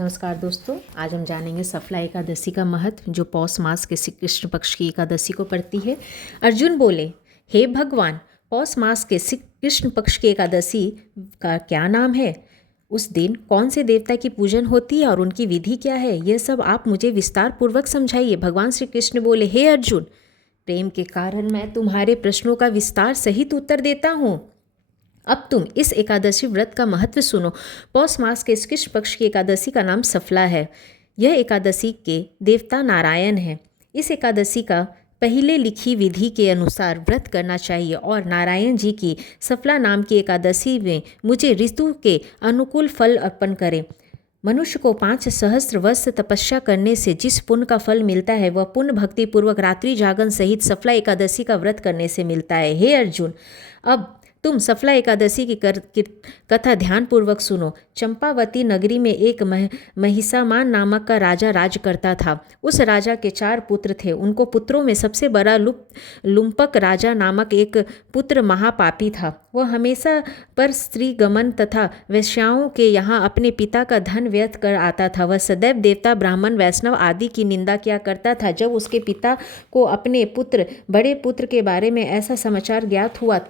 नमस्कार दोस्तों, आज हम जानेंगे सफला एकादशी का महत्व जो पौष मास के श्री कृष्ण पक्ष की एकादशी को पड़ती है। अर्जुन बोले, हे भगवान, पौष मास के श्री कृष्ण पक्ष की एकादशी का क्या नाम है? उस दिन कौन से देवता की पूजन होती है और उनकी विधि क्या है? यह सब आप मुझे विस्तार पूर्वक समझाइए। भगवान श्री कृष्ण बोले, हे अर्जुन, प्रेम के कारण मैं तुम्हारे प्रश्नों का विस्तार सहित उत्तर देता हूँ। अब तुम इस एकादशी व्रत का महत्व सुनो। पौष मास के कृष्ण पक्ष की एकादशी का नाम सफला है। यह एकादशी के देवता नारायण है। इस एकादशी का पहले लिखी विधि के अनुसार व्रत करना चाहिए और नारायण जी की सफला नाम की एकादशी में मुझे ऋतु के अनुकूल फल अर्पण करें। मनुष्य को 5 सहस्त्र वर्ष तपस्या करने से जिस पुण्य का फल मिलता है वह पुण्य भक्ति पूर्वक रात्रि जागरण सहित सफला एकादशी का व्रत करने से मिलता है। हे अर्जुन, अब तुम सफला एकादशी की कथा ध्यानपूर्वक सुनो। चंपावती नगरी में एक महिषामान नामक का राजा राज करता था। उस राजा के 4 पुत्र थे। उनको पुत्रों में सबसे बड़ा लुम्पक राजा नामक एक पुत्र महापापी था। वह हमेशा पर स्त्री गमन तथा वेश्याओं के यहाँ अपने पिता का धन व्यर्थ कर आता था। वह सदैव देवता, ब्राह्मण, वैष्णव आदि की निंदा किया करता था। जब उसके पिता को अपने बड़े पुत्र के बारे में ऐसा समाचार ज्ञात हुआ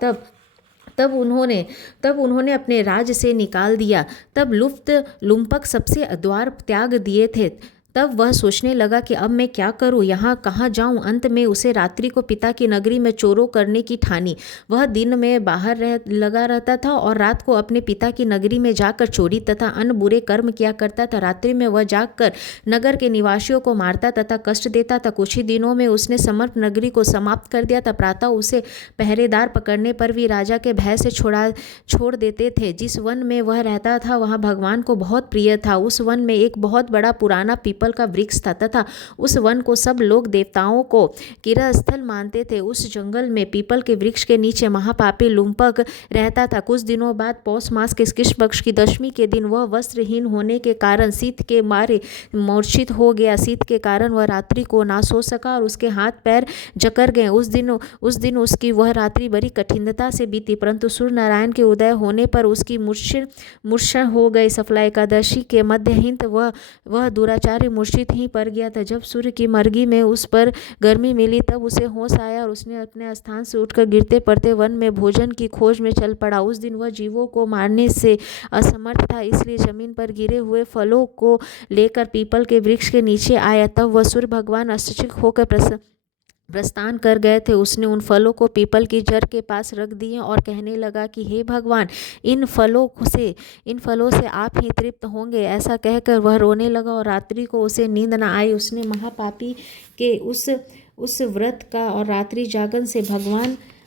तब उन्होंने अपने राज्य से निकाल दिया। तब लुम्पक सबसे द्वार त्याग दिए थे। तब वह सोचने लगा कि अब मैं क्या करूं, यहाँ कहाँ जाऊं। अंत में उसे रात्रि को पिता की नगरी में चोरों करने की ठानी। वह दिन में बाहर लगा रहता था और रात को अपने पिता की नगरी में जाकर चोरी तथा अन्य बुरे कर्म किया करता था। रात्रि में वह जाकर नगर के निवासियों को मारता तथा कष्ट देता था। कुछ ही दिनों में उसने समर्थ नगरी को समाप्त कर दिया था। प्रातः उसे पहरेदार पकड़ने पर भी राजा के भय से छोड़ देते थे। जिस वन में वह रहता था वहाँ भगवान को बहुत प्रिय था। उस वन में एक बहुत बड़ा पुराना पीपल का वृक्ष था तथा उस वन को सब लोग देवताओं को क्रीड़ास्थल मानते थे। उस जंगल में पीपल के वृक्ष के नीचे महापापी लुम्पक रहता था। कुछ दिनों बाद पौष मास के कृष्ण पक्ष की दशमी के दिन वह वस्त्रहीन होने के कारण शीत के मारे मूर्छित हो गया। शीत के कारण वह रात्रि को ना सो सका और उसके हाथ पैर जकड़ गए। उस दिन उसकी वह रात्रि बड़ी कठिनता से बीती, परंतु सूर्य नारायण के उदय होने पर उसकी मूर्छा हो गई। सफला एकादशी के मध्यहिंत वह दुराचार्य मूर्छित ही पड़ गया था। जब सूर्य की मर्गी में उस पर गर्मी मिली तब उसे होश आया और उसने अपने स्थान से उठकर गिरते पड़ते वन में भोजन की खोज में चल पड़ा। उस दिन वह जीवों को मारने से असमर्थ था, इसलिए जमीन पर गिरे हुए फलों को लेकर पीपल के वृक्ष के नीचे आया। तब वह सूर्य भगवान आश्चर्यचकित होकर प्रस्थान कर गए थे। उसने उन फलों को पीपल की जड़ के पास रख दिए और कहने लगा कि हे भगवान, इन फलों से आप ही तृप्त होंगे। ऐसा कहकर वह रोने लगा और रात्रि को उसे नींद न आई। उसने महापापी के उस व्रत का और रात्रि जागरण से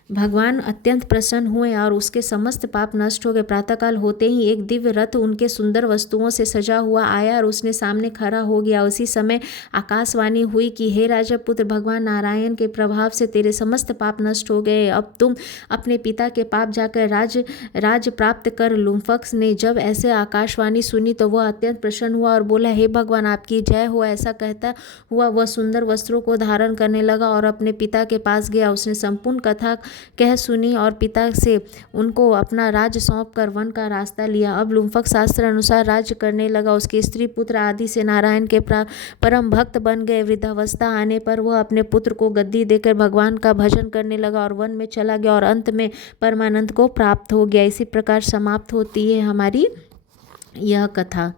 भगवान अत्यंत प्रसन्न हुए और उसके समस्त पाप नष्ट हो गए। प्रातःकाल होते ही एक दिव्य रथ उनके सुंदर वस्तुओं से सजा हुआ आया और उसने सामने खड़ा हो गया। उसी समय आकाशवाणी हुई कि हे राजा पुत्र, भगवान नारायण के प्रभाव से तेरे समस्त पाप नष्ट हो गए। अब तुम अपने पिता के पाप जाकर राज प्राप्त कर। लुम्पक ने जब ऐसे आकाशवाणी सुनी तो वह अत्यंत प्रसन्न हुआ और बोला, हे भगवान, आपकी जय हो। ऐसा कहता हुआ वह सुंदर वस्त्रों को धारण करने लगा और अपने पिता के पास गया। उसने संपूर्ण कथा कह सुनी और पिता से उनको अपना राज्य सौंपकर वन का रास्ता लिया। अब लुम्पक शास्त्र अनुसार राज्य करने लगा। उसके स्त्री पुत्र आदि से नारायण के परम भक्त बन गए। वृद्धावस्था आने पर वह अपने पुत्र को गद्दी देकर भगवान का भजन करने लगा और वन में चला गया और अंत में परमानंद को प्राप्त हो गया। इसी प्रकार समाप्त होती है हमारी यह कथा।